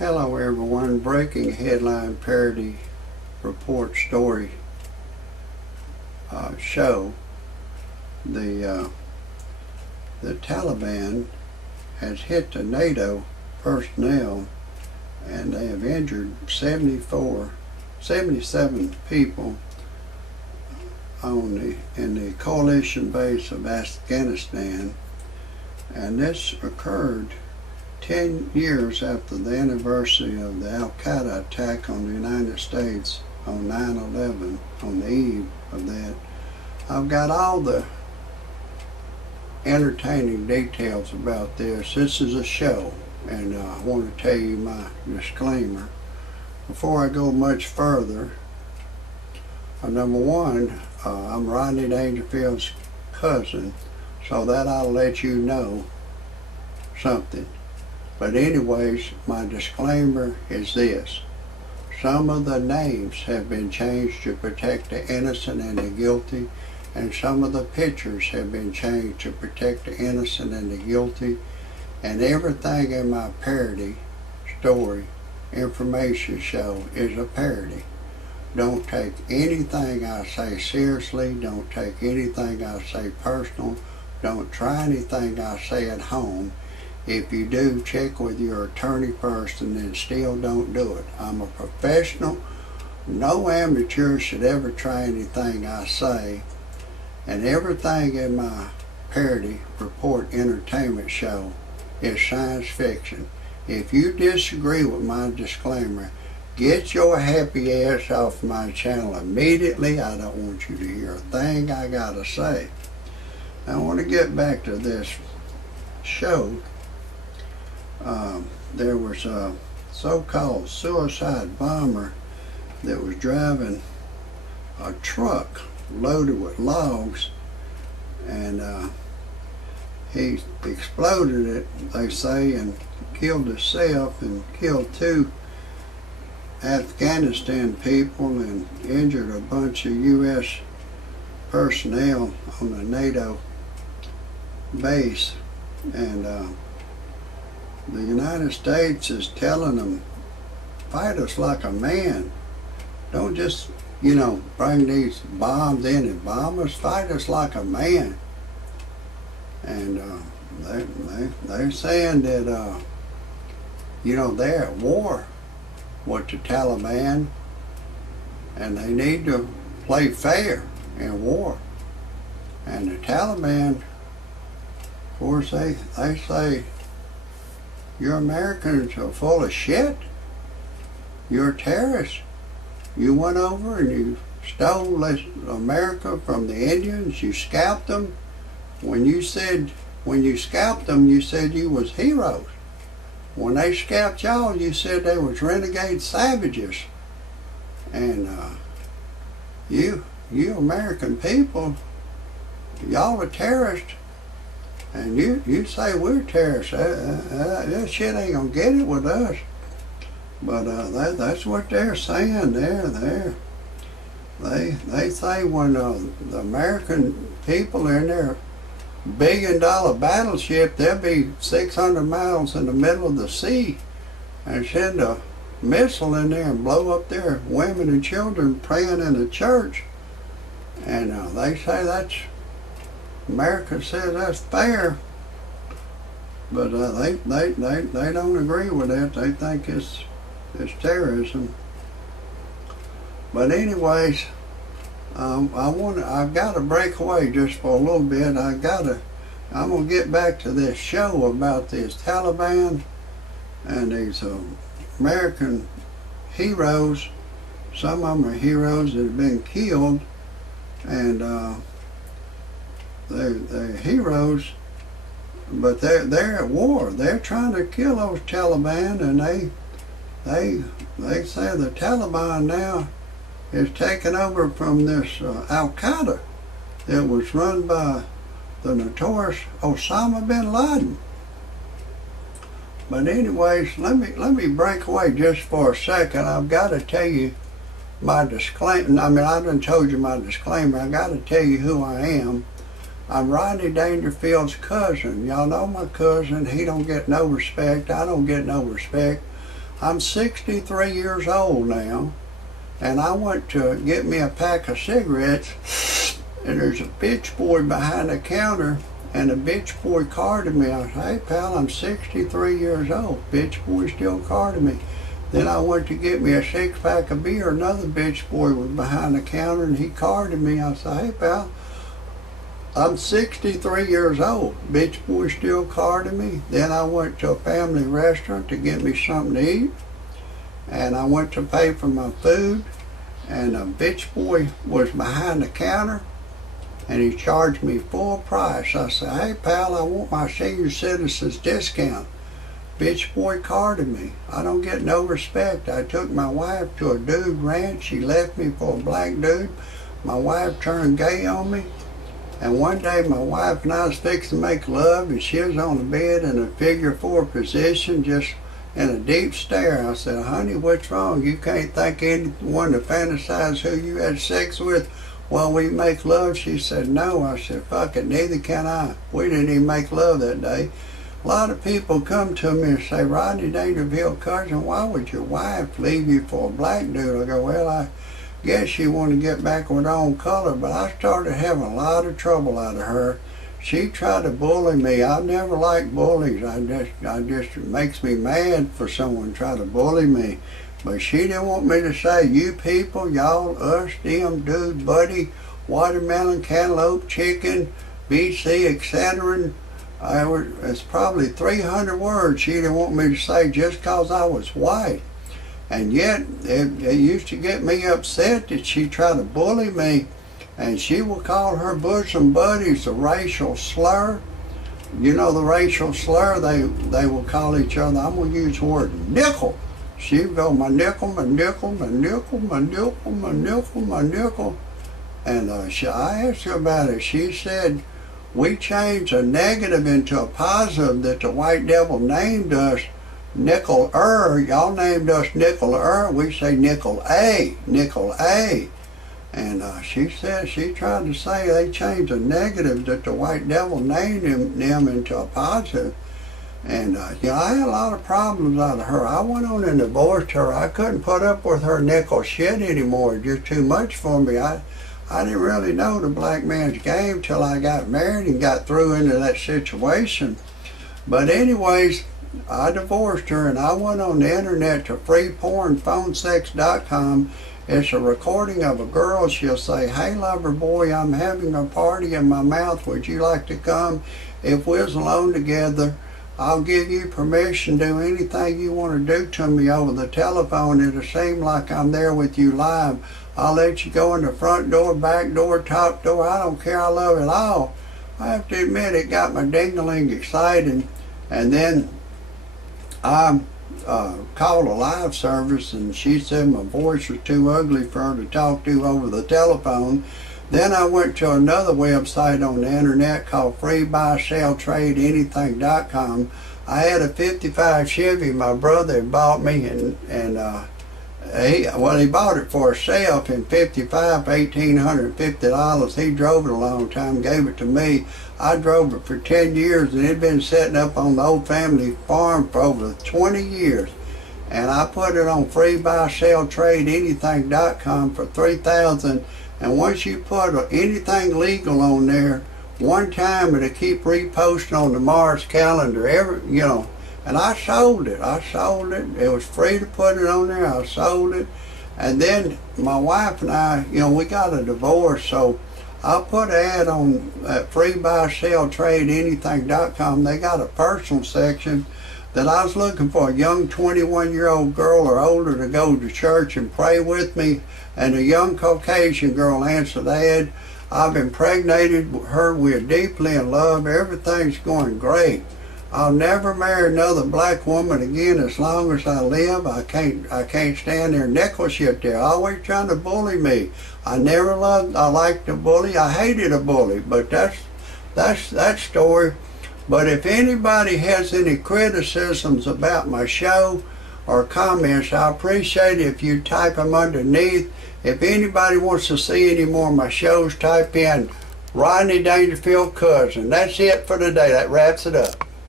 Hello everyone, breaking headline parody report story show. The Taliban has hit the NATO personnel and they have injured 77 people in the coalition base of Afghanistan, and this occurred 10 years after the anniversary of the Al-Qaeda attack on the United States on 9/11, on the eve of that. I've got all the entertaining details about this. This is a show, and I want to tell you my disclaimer. Before I go much further, number one, I'm Rodney Dangerfield's cousin, so that I'll let you know something. But anyways, my disclaimer is this. Some of the names have been changed to protect the innocent and the guilty, and some of the pictures have been changed to protect the innocent and the guilty, and everything in my parody story information show is a parody. Don't take anything I say seriously. Don't take anything I say personal. Don't try anything I say at home. If you do, check with your attorney first, and then still don't do it. I'm a professional. No amateur should ever try anything I say, and everything in my parody report entertainment show is science fiction. If you disagree with my disclaimer, get your happy ass off my channel immediately. I don't want you to hear a thing I gotta say. I want to get back to this show. There was a so-called suicide bomber that was driving a truck loaded with logs, and he exploded it, they say, and killed himself and killed 2 Afghanistan people and injured a bunch of U.S. personnel on a NATO base. And the United States is telling them, fight us like a man. Don't just, bring these bombs in and bomb us. Fight us like a man. And they're saying that, they're at war with the Taliban, and they need to play fair in war. And the Taliban, of course, they say, "Your Americans are full of shit. You're terrorists. You went over and you stole America from the Indians. You scalped them. When you scalped them, you said you was heroes. When they scalped y'all, you said they was renegade savages. And you American people, y'all are terrorists. And you say we're terrorists. That shit ain't gonna get it with us." But that's what they're saying. They say when the American people are in their billion-dollar battleship, they'll be 600 miles in the middle of the sea and send a missile in there and blow up their women and children praying in a church. And they say that's, America says that's fair, but they don't agree with that. They think it's terrorism. But anyways, I've got to break away just for a little bit. I'm gonna get back to this show about these Taliban and these American heroes. Some of them are heroes that have been killed, and they're heroes, but they're at war. They're trying to kill those Taliban, and they say the Taliban now is taken over from this Al-Qaeda that was run by the notorious Osama bin Laden. But anyways, let me break away just for a second. I've got to tell you my disclaimer. I done told you my disclaimer. I got to tell you who I am. I'm Rodney Dangerfield's cousin. Y'all know my cousin. He don't get no respect. I don't get no respect. I'm 63 years old now, and I went to get me a pack of cigarettes, and there's a bitch boy behind the counter, and the bitch boy carded me. I said, hey pal, I'm 63 years old. Bitch boy still carded me. Then I went to get me a 6-pack of beer. Another bitch boy was behind the counter and he carded me. I said, hey pal, I'm 63 years old. Bitch boy still carded me. Then I went to a family restaurant to get me something to eat. And I went to pay for my food. And a bitch boy was behind the counter and he charged me full price. I said, hey pal, I want my senior citizens discount. Bitch boy carded me. I don't get no respect. I took my wife to a dude ranch. She left me for a black dude. My wife turned gay on me. And one day my wife and I was fixing to make love, and she was on the bed in a figure-4 position, just in a deep stare. I said, honey, what's wrong? You can't think anyone to fantasize who you had sex with while we make love? She said, no. I said, fuck it, neither can I. We didn't even make love that day. A lot of people come to me and say, Rodney Dangerfield, cousin, why would your wife leave you for a black dude? I go, well, I guess she wanted to get back with her own color, but I started having a lot of trouble out of her. She tried to bully me. I never liked bullies. I just, it makes me mad for someone to try to bully me. But she didn't want me to say, you people, y'all, us, them, dude, buddy, watermelon, cantaloupe, chicken, BC, etc. It's probably 300 words she didn't want me to say just because I was white. And yet, it used to get me upset that she tried to bully me, and she would call her bosom buddies a racial slur. You know the racial slur they will call each other, I'm going to use the word nickel. She would go, my nickel, my nickel, my nickel, my nickel, my nickel, my nickel. And I asked her about it. She said, we changed a negative into a positive, that the white devil named us nickel-er. Y'all named us nickel-er. We say nickel-a, nickel-a. And she said, she tried to say they changed a negative, that the white devil named them into a positive. And you know, I had a lot of problems out of her. I went on and divorced her. I couldn't put up with her nickel shit anymore. Just too much for me. I didn't really know the black man's game till I got married and got through into that situation. But anyways, I divorced her and I went on the internet to freepornphonesex.com. It's a recording of a girl. She'll say, hey lover boy, I'm having a party in my mouth. Would you like to come? If we're alone together, I'll give you permission to do anything you want to do to me over the telephone. It'll seem like I'm there with you live. I'll let you go in the front door, back door, top door. I don't care. I love it all. I have to admit, it got my ding-a-ling excited. And then I called a live service, and she said my voice was too ugly for her to talk to over the telephone. Then I went to another website on the internet called freebuyseltradeanything.com. I had a 55 Chevy my brother had bought me, and he bought it for himself in 55, $1,850. He drove it a long time, gave it to me. I drove it for 10 years, and it had been sitting up on the old family farm for over 20 years. And I put it on freebuyseltradeanything.com for $3,000. And once you put anything legal on there, one time it'll keep reposting on the Mars calendar and I sold it. It was free to put it on there. I sold it. And then my wife and I, we got a divorce, so I put an ad on at freebuyseltradeanything.com. They got a personal section that I was looking for a young 21-year-old girl or older to go to church and pray with me, and a young Caucasian girl answered the ad. I've impregnated her. We're deeply in love. Everything's going great. I'll never marry another black woman again as long as I live. I can't stand there nickel shit there. Always trying to bully me. I liked a bully. I hated a bully, but that's that story. But if anybody has any criticisms about my show or comments, I appreciate it if you type them underneath. If anybody wants to see any more of my shows, type in Rodney Dangerfield Cousin. That's it for today. That wraps it up.